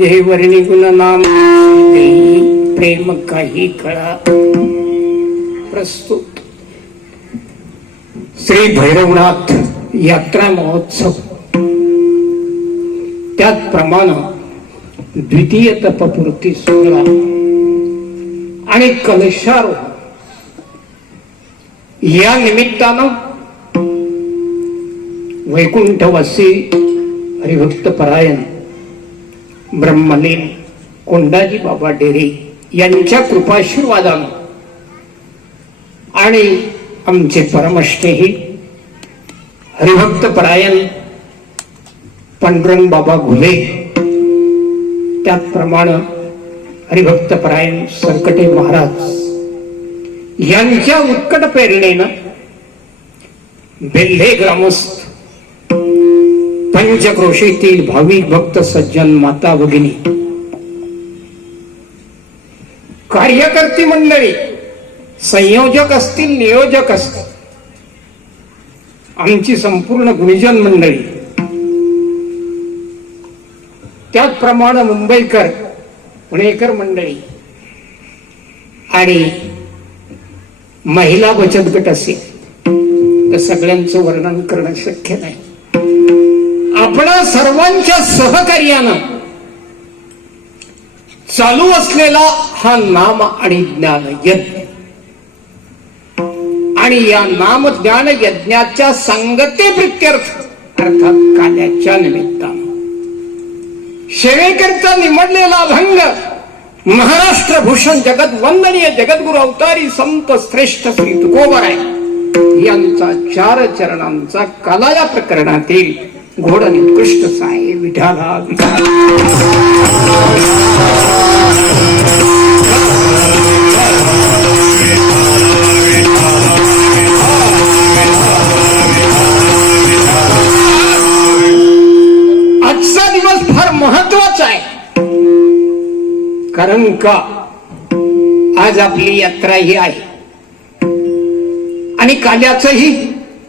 तुझे वर्णी गुण नाम प्रेम काही कळा. प्रस्तुत. श्री भैरवनाथ यात्रा महोत्सव. त्याचप्रमाणे द्वितीय तपपूर्ती सोहळा आणि कलशारोहण या निमित्तानं वैकुंठवासी हरिभक्त परायण ब्रह्मलीन कोंडाजी बाबा डेरे यांच्या कृपाशीर्वादानं. आणि आमचे परमष्टेही हरिभक्त परायण पांडुरंग बाबा घुले त्याचप्रमाणे हरिभक्त परायण सरकटे महाराज यांच्या उत्कट प्रेरणेनं बेल्हे ग्रामस्थ पंचक्रोशीतील भाविक भक्त सज्जन माता भगिनी. कार्यकर्ती मंडळी संयोजक असतील नियोजक असतील. आमची संपूर्ण गुरुजन मंडळी. त्याचप्रमाणे मुंबईकर पुणेकर मंडळी. आणि महिला बचत गट असेल तर सगळ्यांचं वर्णन करणं शक्य नाही. आपणा सर्वांच्या सहकार्यानं चालू असलेला हा नाम आणि ज्ञान यज्ञ. आणि या नाम ज्ञान यज्ञाच्या सांगते प्रित्यर्थ अर्थात काल्याच्या निमित्तानं. शेळेकरचा निमडलेला भंग महाराष्ट्र भूषण जगत वंदनीय जगद्गुरु अवतारी संत श्रेष्ठ श्री तुकोबराय यांचा चार चरणांचा कला या प्रकरणातील घोड निकृष्ट साय विठाला विठाला आजचा दिवस फार महत्त्वाचा आहे. कारण का? आज आपली यात्रा ही आहे. आणि काल्याचंही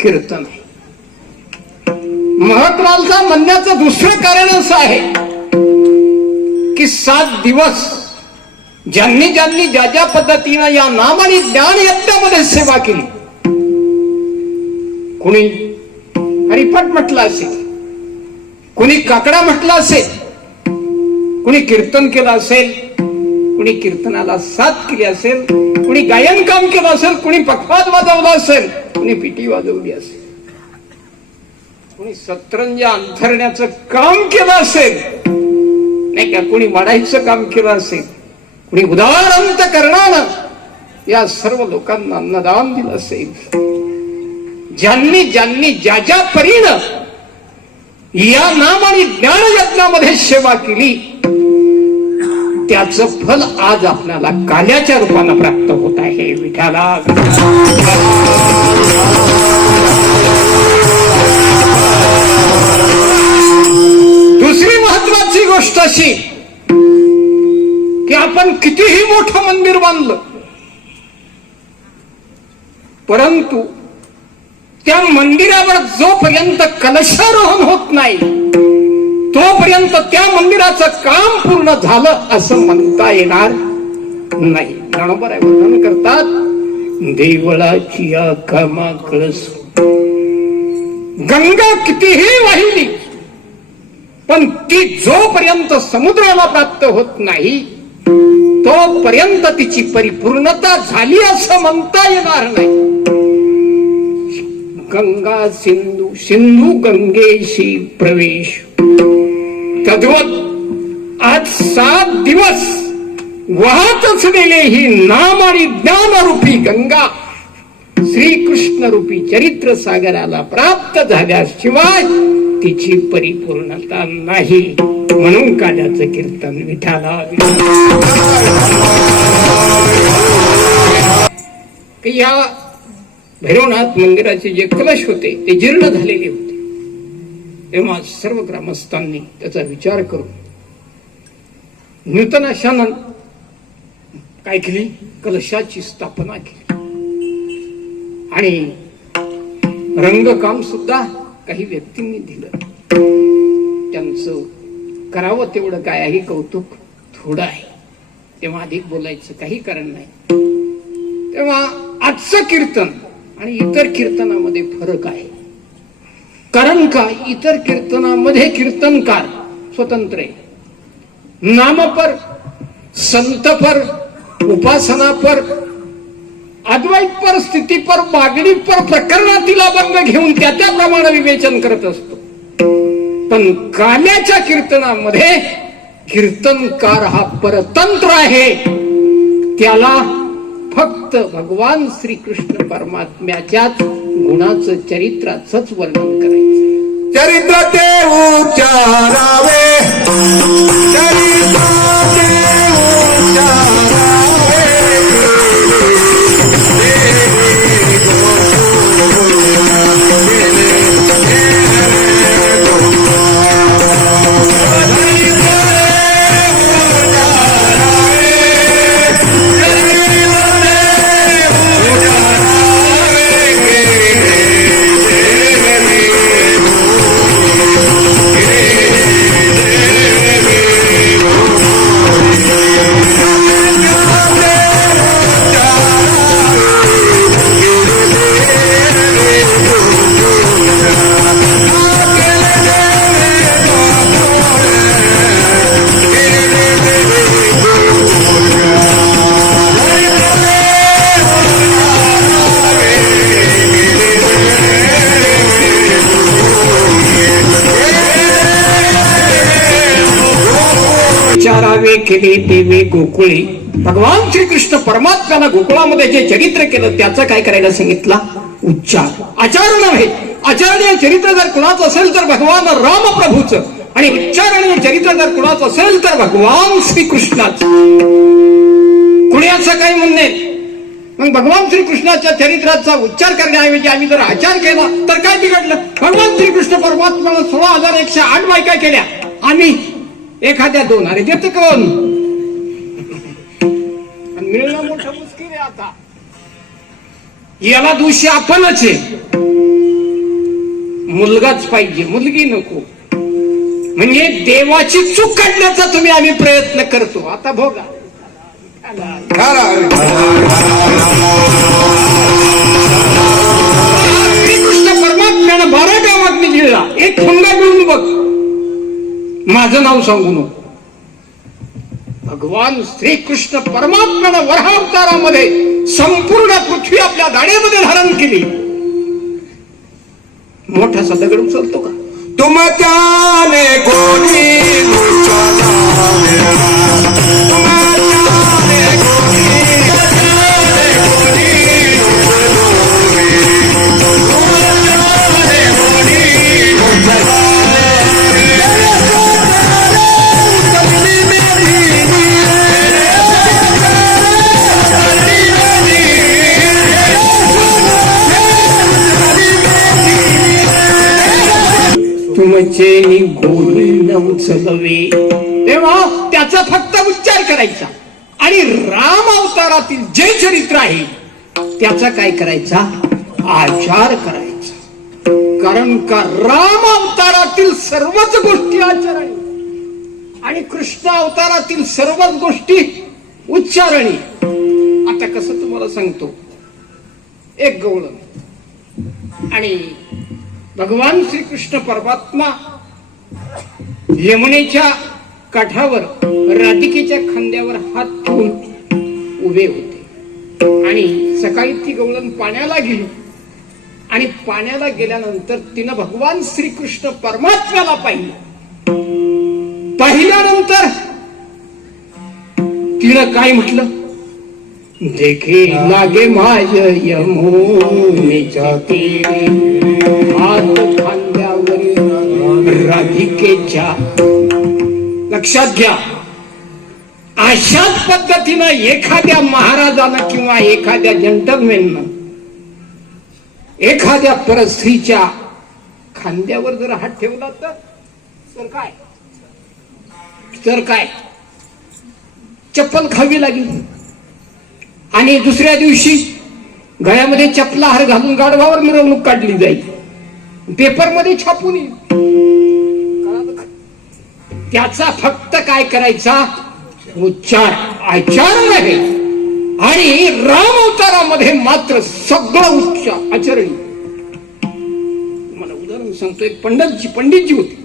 कीर्तन आहे. महत्त्वाचा म्हणण्याचं दुसरं कारण असं आहे की सात दिवस ज्यांनी ज्यांनी ज्या ज्या पद्धतीनं या नाम आणि ज्ञान यज्ञामध्ये सेवा केली कुणी हरिपट म्हटलं असेल कुणी काकडा म्हटलं असेल कुणी कीर्तन केलं असेल कुणी कीर्तनाला साथ केली असेल कुणी गायन काम केलं असेल कुणी पखवाद वाजवला असेल कुणी पिटी वाजवली असेल. कोणी सतरंज अंथरण्याचं काम केलं असेल नाही का? कुणी मडायचं काम केलं असेल कुणी उदारंत करणार. या सर्व लोकांना अन्नदान दिलं असेल. ज्यांनी ज्यांनी ज्या ज्या परीनं या नाम आणि ज्ञान यज्ञामध्ये सेवा केली त्याचं फल आज आपल्याला काल्याच्या रूपानं प्राप्त होत आहे. विठाला गोष्ट अशी की आपण कितीही मोठं मंदिर बांधलं परंतु त्या मंदिरावर जोपर्यंत कलशारोहण होत नाही तोपर्यंत त्या मंदिराचं काम पूर्ण झालं असं म्हणता येणार नाही. गणोबर आहे वर्णन करतात देवळाची कामा कळस गंगा कितीही वाहिली पण ती जोपर्यंत समुद्राला प्राप्त होत नाही तोपर्यंत तिची परिपूर्णता झाली असं म्हणता येणार नाही. गंगा सिंधू सिंधू गंगेशी प्रवेश. तद्वत आज सात दिवस वाहत असलेले ही नाम आणि ज्ञानरूपी गंगा श्रीकृष्ण रूपी चरित्र सागराला प्राप्त झाल्याशिवाय तिची परिपूर्णता नाही. म्हणून काल्याचं कीर्तन विठाला की या भैरवनाथ मंदिराचे जे कलश होते ते जीर्ण झालेले होते. तेव्हा सर्व ग्रामस्थांनी त्याचा विचार करून नूतन अशानं काय केली? कलशाची स्थापना केली. आणि रंगकाम सुद्धा काही व्यक्तींनी दिलं. त्यांचं करावं तेवढं काय आहे? कौतुक थोडं आहे. तेव्हा अधिक बोलायचं काही कारण नाही. तेव्हा आजचं कीर्तन आणि इतर कीर्तनामध्ये फरक आहे. कारण का? इतर कीर्तनामध्ये कीर्तनकार स्वतंत्र आहे. नामपर संतपर उपासनापर अद्वैत परिस्थिती पर मागणी पर प्रकरणातील अभंग घेऊन त्या त्याप्रमाणे विवेचन करत असतो. पण काल्याच्या कीर्तनामध्ये कीर्तनकार हा परतंत्र आहे. त्याला फक्त भगवान श्रीकृष्ण परमात्म्याच्याच गुणाचं चरित्राचंच वर्णन करायचं चरित्र ते उच्चारावे. विचारावे केले देवे गोकुळे. भगवान श्रीकृष्ण परमात्म्यानं गोकुळामध्ये जे चरित्र केलं त्याचं काय करायला सांगितला? उच्चार. आचरण आहे. आचार्य चरित्र जर कुणाचं असेल तर भगवान रामप्रभूचं. आणि उच्चारणीय चरित्र जर कुणाचं असेल तर भगवान श्रीकृष्णाच. कुणी असं काही म्हणणे? मग भगवान श्रीकृष्णाच्या चरित्राचा उच्चार करण्याऐवजी आम्ही जर आचार केला तर काय बिघडलं? भगवान श्रीकृष्ण परमात्म्यानं सोळा हजार एकशे आठ बायका केल्या. आम्ही एखाद्या दोन अरे देत कोण? आता. याला दोषी आपणच आहे. मुलगाच पाहिजे. मुलगी नको. म्हणजे देवाची चूक काढण्याचा तुम्ही आम्ही प्रयत्न करतो. आता भोगा. श्रीकृष्ण परमात्म्यानं बारा गावात मी गिळला एक फंगा घेऊन बघ. माझं नाव सांगू नको. भगवान श्रीकृष्ण परमात्म्यानं वरावतारामध्ये संपूर्ण पृथ्वी आपल्या दाण्यामध्ये धारण केली. मोठासा दगड उचलतो का? तुमच्या तुमचे गोळी उचलवे तेव्हा त्याचा फक्त उच्चार करायचा. आणि राम अवतारातील जे चरित्र आहे त्याचा काय करायचा? आचार करायचा. कारण का राम अवतारातील सर्वच गोष्टी आचरणी आणि कृष्ण अवतारातील सर्वच गोष्टी उच्चारणी. आता कसं तुम्हाला सांगतो? एक गवळण. आणि भगवान श्रीकृष्ण परमात्मा यमुनेच्या काठावर राधिकेच्या खांद्यावर हात ठेवून उभे होते. आणि सकाळी ती गवळण पाण्याला गेली. आणि पाण्याला गेल्यानंतर तिनं भगवान श्रीकृष्ण परमात्म्याला पाहिलं. पाहिल्यानंतर तिनं काय म्हटलं? देखे लागे माझ यमुनेच्या तीरी खांद्यावरील लक्षात घ्या. अशाच पद्धतीनं एखाद्या महाराजानं किंवा एखाद्या जंटलमॅननं एखाद्या परस्त्रीच्या खांद्यावर जर हात ठेवला तर? काय? तर काय? चप्पल खावी लागेल. आणि दुसऱ्या दिवशी गळ्यामध्ये चपला हार घालून गाढवावर मिरवणूक काढली जाईल. पेपरमध्ये छापून येईल. त्याचा फक्त काय करायचा? उच्चार आचार आहे आणि राम अवतारामध्ये मात्र सगळं उच्चार आचरणी. मला उदाहरण सांगतो एक पंडितजी पंडितजी होते.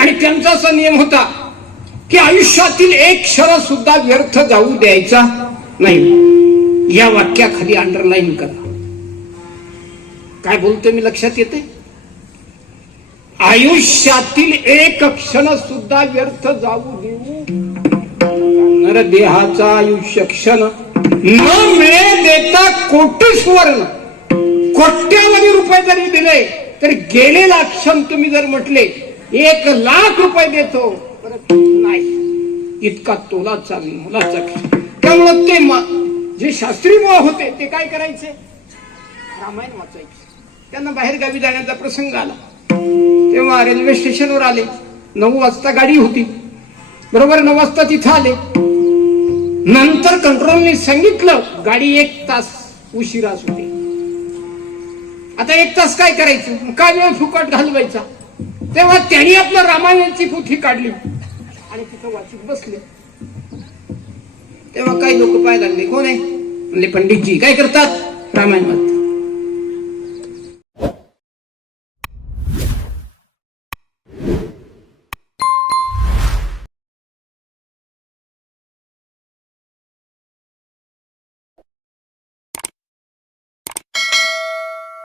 आणि त्यांचा असा नियम होता की आयुष्यातील एक क्षर सुद्धा व्यर्थ जाऊ द्यायचा नाही. या वाक्याखाली अंडरलाईन करा. काय बोलतोय मी लक्षात येते आयुष्यातील एक क्षण सुद्धा व्यर्थ जाऊ देऊ. नर देहाचा आयुष्य क्षण न मिळे देता कोटी सुवर्ण. कोट्यावधी रुपये जरी दिले तर गेलेला क्षण तुम्ही जर म्हटले एक लाख रुपये देतो परत नाही. इतका तोलाचा मुलाचा क्षण. त्यामुळं ते जे शास्त्री मुळ होते ते काय करायचे? रामायण वाचायचे. त्यांना बाहेर गावी जाण्याचा प्रसंग आला. तेव्हा रेल्वे स्टेशनवर आले. नऊ वाजता गाडी होती. बरोबर नऊ वाजता तिथं आले. नंतर कंट्रोलने सांगितलं गाडी एक तास उशिरा होते आता एक तास काय करायचं? काय वेळ फुकट घालवायचा? तेव्हा त्यांनी आपलं रामायणाची पोथी काढली. आणि तिथं वाचून बसले. तेव्हा काही लोक पाहायला लागले कोण आहे? म्हणले पंडितजी. काय करतात? रामायण वाचतात.